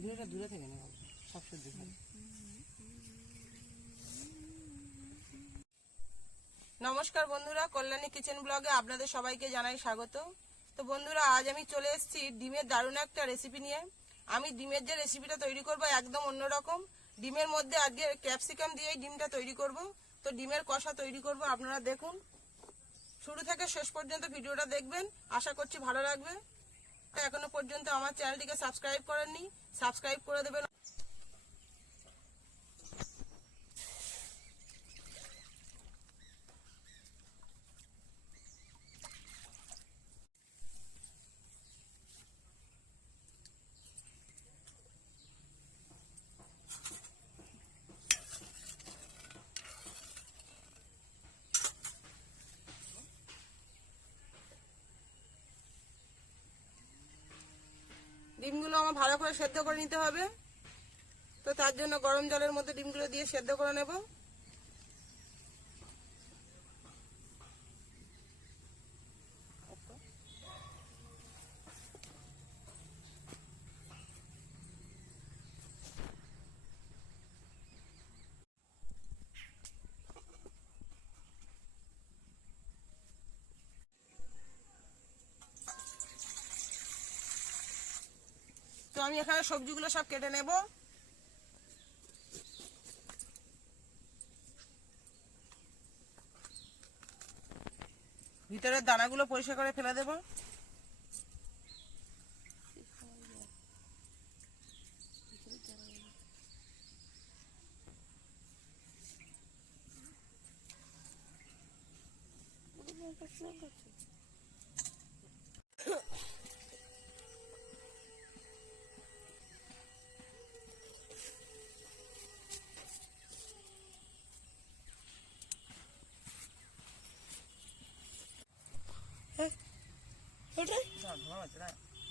ভিডিওটা দূরে সব করে নমস্কার বন্ধুরা, কল্যাণী কিচেন ব্লগে আপনাদের সবাইকে জানাই স্বাগত। তো বন্ধুরা, আজ আমি চলে এসেছি ডিমের দারুণ একটা রেসিপি নিয়ে। আমি ডিমের যে রেসিপিটা তৈরি করব একদম অন্যরকম। ডিমের মধ্যে আজকে ক্যাপসিকাম দিয়েই ডিমটা তৈরি করব। তো ডিমের কষা তৈরি করব, আপনারা দেখুন। শুরু থেকে শেষ পর্যন্ত ভিডিওটা দেখবেন। আশা করছি ভালো লাগবে। এখনও পর্যন্ত আমার চ্যানেলটিকে সাবস্ক্রাইব করেননি সাবস্ক্রাইব করে দেবেন ডিমগুলো আমার ভালো করে সেদ্ধ করে নিতে হবে। তো তার জন্য গরম জলের মধ্যে ডিমগুলো দিয়ে সেদ্ধ করে নেব। আমি এখানে সবজিগুলো সব কেটে নেব। ভিতরের দানাগুলো পরিষ্কার করে ফেলে দেব। ওটাই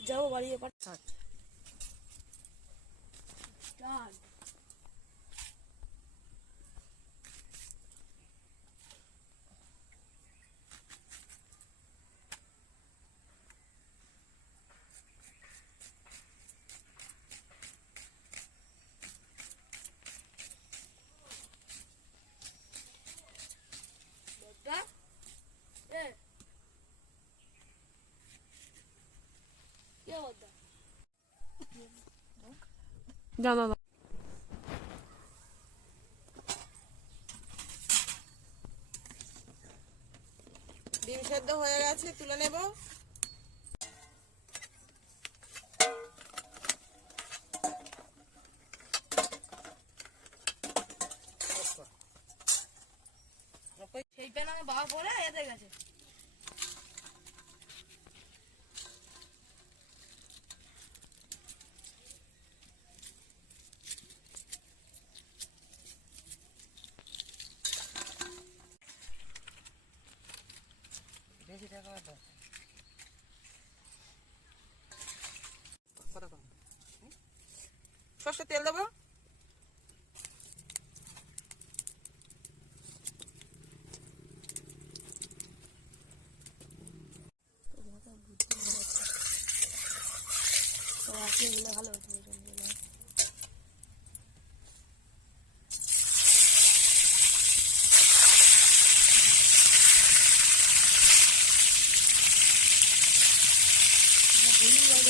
যাব বাড়ি এবার জানা না ডিম সেদ্ধ হয়ে গেছে তুলে নেব। সেই প্যান আমার বাবা পরে এতে গেছে বেশি টাকা তো কত কম সর্ষের তেল দেবো তো আপনি এগুলো ভালো হতো ওই জন্য বললাম। এটা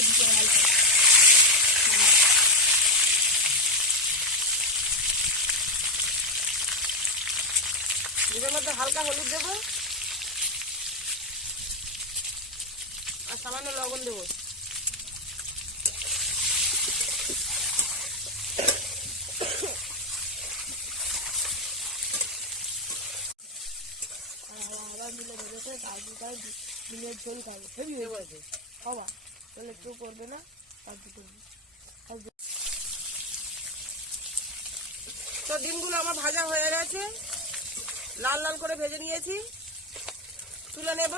হবে হালকা। হলুদ দেবো। আর সামান্য লবণ দেবো। মিলে কাজু কাজ ঝোল খাবে। হেভি হয়ে গেছে তাহলে কেউ করবে না কাজু করবে? তো ডিমগুলো আমার ভাজা হয়ে গেছে। লাল লাল করে ভেজে নিয়েছি। তুলে নেব।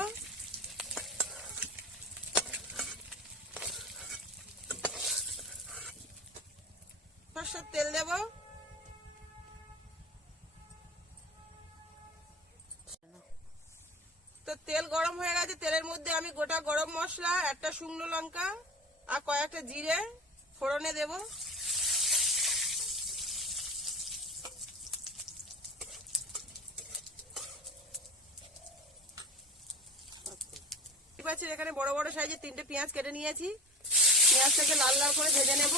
সর্ষের তেল দেব। তো তেল গরম হয়ে গেছে, তেলের মধ্যে আমি গোটা গরম মশলা, একটা শুকনো লঙ্কা আর কয়েকটা জিরে ফোড়নে দেব। এখানে বড় বড় সাইজের তিনটে পেঁয়াজ কেটে নিয়েছি। পেঁয়াজটাকে লাল লাল করে ভেজে নেব।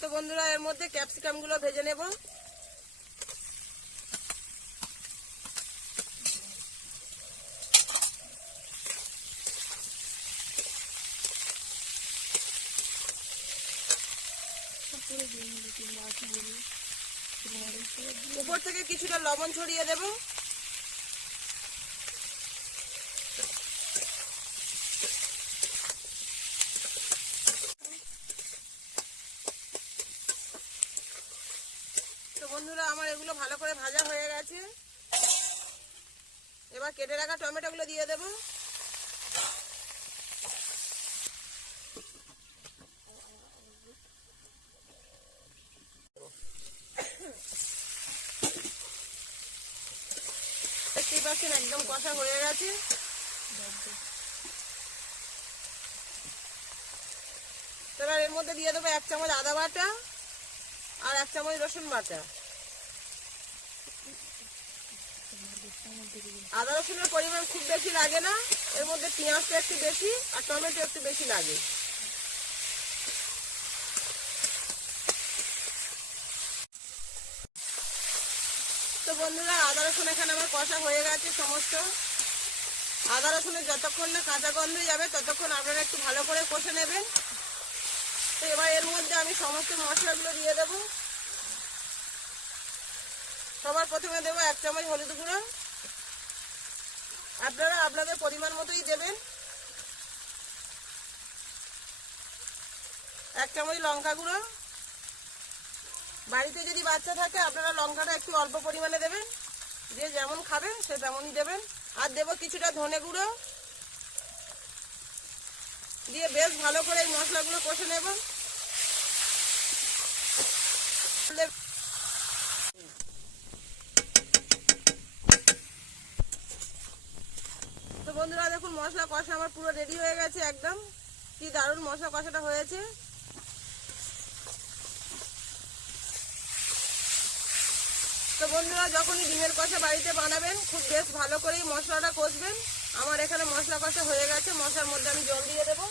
তো বন্ধুরা এর মধ্যে ক্যাপসিকামগুলো ভেজে নেব। উপর থেকে কিছুটা লবণ ছড়িয়ে দেব তো বন্ধুরা আমার এগুলো ভালো করে ভাজা হয়ে গেছে। এবার কেটে রাখা টমেটোগুলো দিয়ে দেবো। একদম কষা হয়ে গেছে। এবার এর মধ্যে দিয়ে দেবো এক চামচ আদা বাটা আর এক চামচ রসুন বাটা। আদা রসুনের পরিমাণ খুব বেশি লাগে না। এর মধ্যে পেঁয়াজটা একটু বেশি আর টমেটো একটু বেশি লাগে। তো বন্ধুরা, আদা রসুন এখানে আমার কষা হয়ে গেছে সমস্ত। আদা রসুনের যতক্ষণ না কাঁচা গন্ধ যাবে, ততক্ষণ আপনারা একটু ভালো করে কষে নেবেন। তো এবার এর মধ্যে আমি সমস্ত মশলাগুলো দিয়ে দেবো। সবার প্রথমে দেবো এক চামচ হলুদ গুঁড়ো। আপনারা আপনাদের পরিমাণ মতোই দেবেন। এক চামচ লঙ্কা গুঁড়ো। বাড়িতে যদি বাচ্চা থাকে, আপনারা লঙ্কাটা একটু অল্প পরিমাণে দেবেন। যে যেমন খাবেন, সে তেমনই দেবেন। আর দেবো কিছুটা ধনে গুঁড়ো। দিয়ে বেশ ভালো করে এই মশলাগুলো কষে নেব তো বন্ধুরা দেখুন মশলা কষা আমার পুরো রেডি হয়ে গেছে একদম। কি দারুণ মশলা কষাটা হয়েছে। তো বন্ধুরা, যখনই ডিমের কষা বাড়িতে বানাবেন, খুব বেশ ভালো করেই মশলাটা কষবেন। আমার এখানে মশলা কষা হয়ে গেছে, মশলার মধ্যে আমি জল দিয়ে দেবো।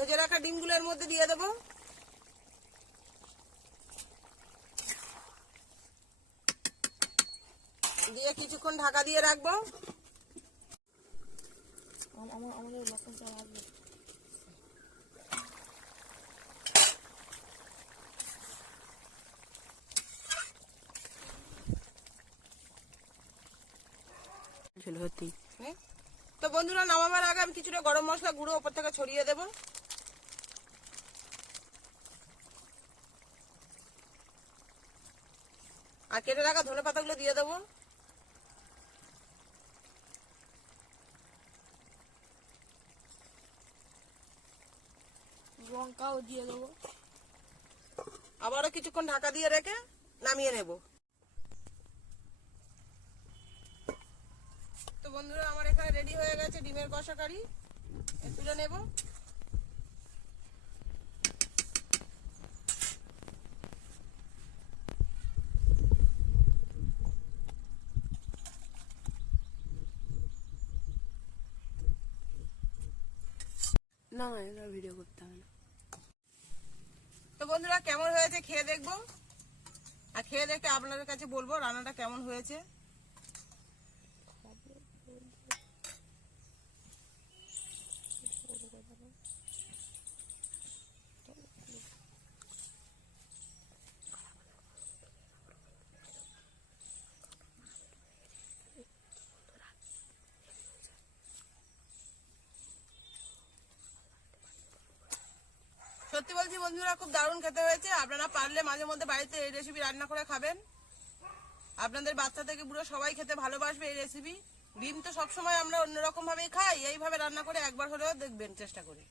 ভেজে রাখা ডিমগুলোর মধ্যে দিয়ে দেবো। দিয়ে কিছুক্ষণ ঢাকা দিয়ে রাখব? তো বন্ধুরা নামাবার আগে আমি কিছুটা গরম মশলা গুঁড়ো ওপর থেকে ছড়িয়ে দেবো। আর কেটে রাখা ধনে পাতাগুলো দিয়ে দেবো। লঙ্কাও দিয়ে দেবো। আবারও কিছুক্ষণ ঢাকা দিয়ে রেখে নামিয়ে নেব। তো বন্ধুরা আমার এখানে রেডি হয়ে গেছে ডিমের কষা কারি তুলে নেব। না না ভিডিও করতে হবে না। তো বন্ধুরা, কেমন হয়েছে খেয়ে দেখব? আর খেয়ে দেখে আপনাদের কাছে বলব রান্নাটা কেমন হয়েছে? সত্যি বলছি, বন্ধুরা, খুব দারুণ খেতে হয়েছে। আপনারা পারলে মাঝে মধ্যে বাড়িতে এই রেসিপি রান্না করে খাবেন। আপনাদের বাচ্চা থেকে বুড়ো সবাই খেতে ভালোবাসবে এই রেসিপি ডিম তো সবসময় আমরা অন্যরকম ভাবেই খাই, এইভাবে রান্না করে একবার হলেও দেখবেন, চেষ্টা করে।